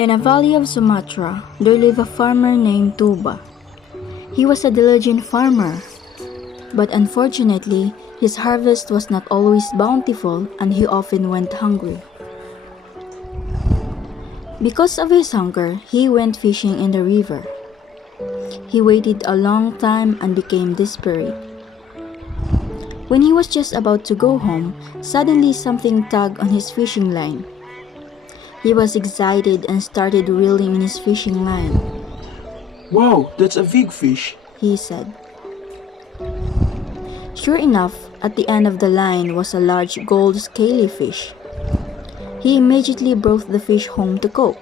In a valley of Sumatra, there lived a farmer named TOBA. He was a diligent farmer, but unfortunately, his harvest was not always bountiful and he often went hungry. Because of his hunger, he went fishing in the river. He waited a long time and became desperate. When he was just about to go home, suddenly something tugged on his fishing line. He was excited and started reeling in his fishing line. Wow, that's a big fish, he said. Sure enough, at the end of the line was a large gold scaly fish. He immediately brought the fish home to cook.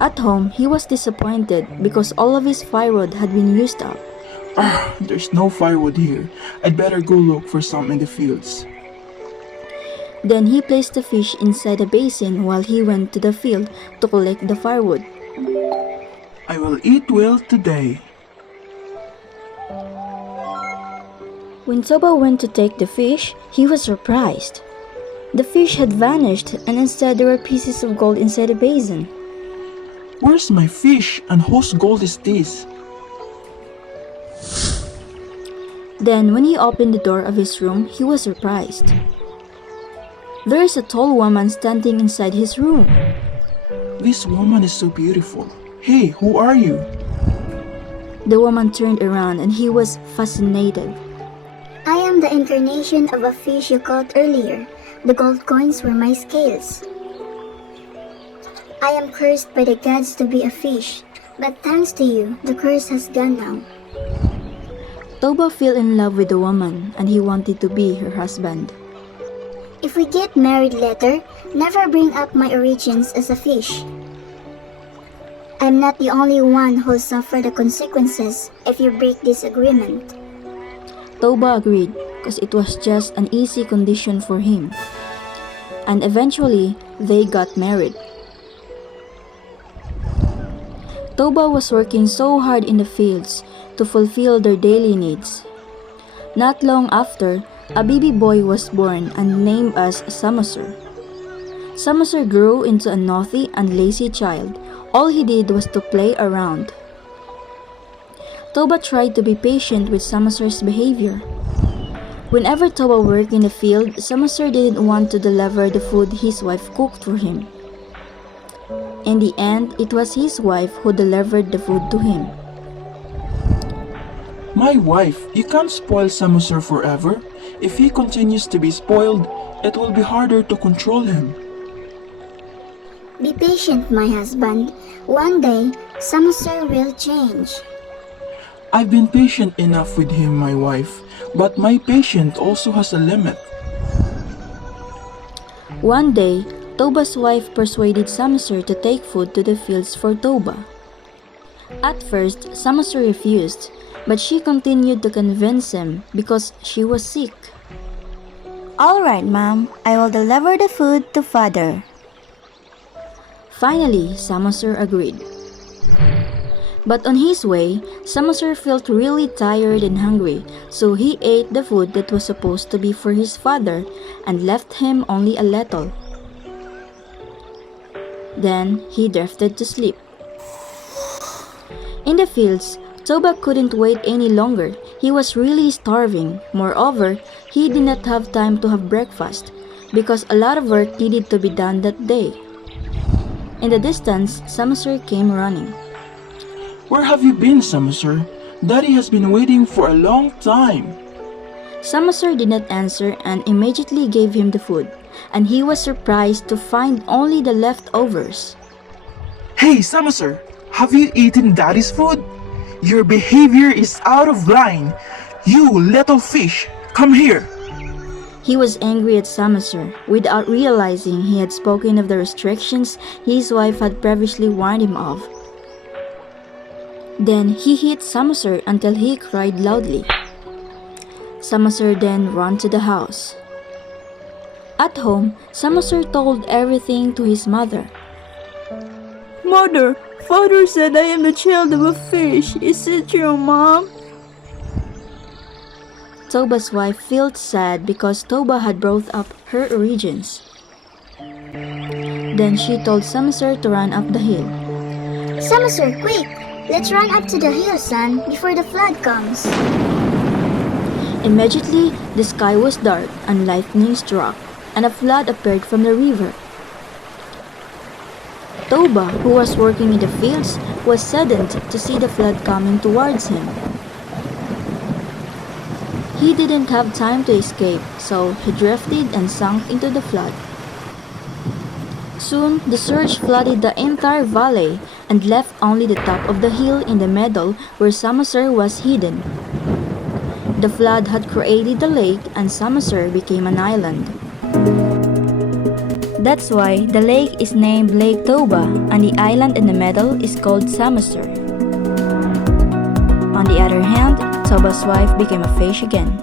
At home, he was disappointed because all of his firewood had been used up. There's no firewood here. I'd better go look for some in the fields. Then he placed the fish inside a basin while he went to the field to collect the firewood. I will eat well today. When TOBA went to take the fish, he was surprised. The fish had vanished and instead there were pieces of gold inside the basin. Where's my fish and whose gold is this? Then when he opened the door of his room, he was surprised. There is a tall woman standing inside his room. This woman is so beautiful. Hey, who are you? The woman turned around and he was fascinated. I am the incarnation of a fish you caught earlier. The gold coins were my scales. I am cursed by the gods to be a fish, but thanks to you, the curse has gone now. TOBA fell in love with the woman and he wanted to be her husband. If we get married later, never bring up my origins as a fish. I'm not the only one who'll suffer the consequences if you break this agreement. TOBA agreed because it was just an easy condition for him. And eventually, they got married. TOBA was working so hard in the fields to fulfill their daily needs. Not long after, a baby boy was born and named as Samusur. Samusur grew into a naughty and lazy child. All he did was to play around. TOBA tried to be patient with Samusur's behavior. Whenever TOBA worked in the field, Samusur didn't want to deliver the food his wife cooked for him. In the end, it was his wife who delivered the food to him. My wife, you can't spoil Samusur forever. If he continues to be spoiled, it will be harder to control him. Be patient, my husband. One day, Samusur will change. I've been patient enough with him, my wife, but my patience also has a limit. One day, TOBA's wife persuaded Samusur to take food to the fields for TOBA. At first, Samusur refused, but she continued to convince him because she was sick. All right, Mom. I will deliver the food to Father. Finally, Samusur agreed. But on his way, Samusur felt really tired and hungry, so he ate the food that was supposed to be for his father and left him only a little. Then he drifted to sleep. In the fields, TOBA couldn't wait any longer. He was really starving. Moreover, he did not have time to have breakfast because a lot of work needed to be done that day. In the distance, Samusur came running. Where have you been, Samusur? Daddy has been waiting for a long time. Samusur did not answer and immediately gave him the food, and he was surprised to find only the leftovers. Hey, Samusur, have you eaten Daddy's food? Your behavior is out of line. You little fish, come here. He was angry at Samusur without realizing he had spoken of the restrictions his wife had previously warned him of. Then he hit Samusur until he cried loudly. Samusur then ran to the house. At home, Samusur told everything to his mother. Mother, Father said I am the child of a fish. Is it true, Mom? TOBA's wife felt sad because TOBA had brought up her origins. Then she told Samoser to run up the hill. Samoser, quick! Let's run up to the hill, son, before the flood comes. Immediately, the sky was dark and lightning struck, and a flood appeared from the river. Toba, who was working in the fields, was saddened to see the flood coming towards him. He didn't have time to escape, so he drifted and sank into the flood. Soon, the surge flooded the entire valley and left only the top of the hill in the meadow where Samoser was hidden. The flood had created the lake and Samoser became an island. That's why the lake is named Lake Toba and the island in the middle is called Samoser. On the other hand, Toba's wife became a fish again.